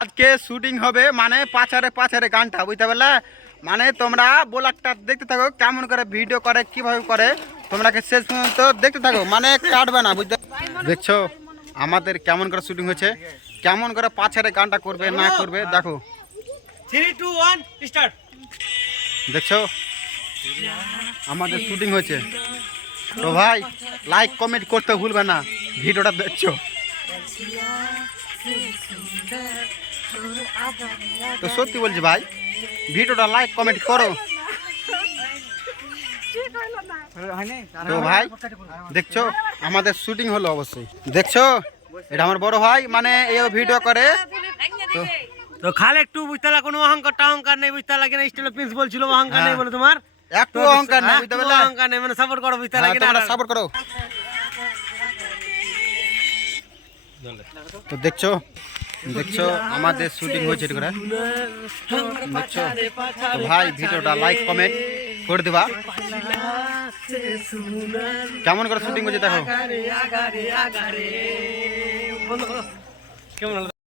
আজকে শুটিং হবে মানে পাচারে পাচারে গানটা বুঝতে পারলে মানে তোমরা ব্লগটা দেখতে থাকো কেমন করে ভিডিও করে কিভাবে করে তোমরা শেষ পর্যন্ত দেখতে থাকো মানে কাটবে না বুঝতে দেখছো আমাদের কেমন করে শুটিং হচ্ছে কেমন করে পাচারে গানটা করবে না করবে দেখো 3 2 1 স্টার্ট দেখছো আমাদের শুটিং হচ্ছে তো ভাই লাইক কমেন্ট করতে ভুলবে না ভিডিওটা দেখছো তো সত্যি বলছি ভাই ভিডিওটা লাইক কমেন্ট করো তো ভাই দেখছো আমাদের শুটিং হলো অবশ্যই দেখছো এটা আমার বড় ভাই মানে এই ভিডিও করে তো তো খালে একটু বুঝতে কোনো অহংকার নেই বুঝতে লাগে না স্টাইল প্রিন্স বলছিল অহংকার নেই বলে তোমার একটু অহংকার নেই বুঝতে পারলে অহংকার নেই মানে সাপোর্ট করো বুঝতে লাগে না তোমরা সাপোর্ট করো তো দেখছো দেখছো আমাদের শুটিং হয়েছে এটা করে দেখছো তো ভাই ভিডিওটা লাইক কমেন্ট করে দিবা কেমন করে শুটিং হয়েছে দেখো কেমন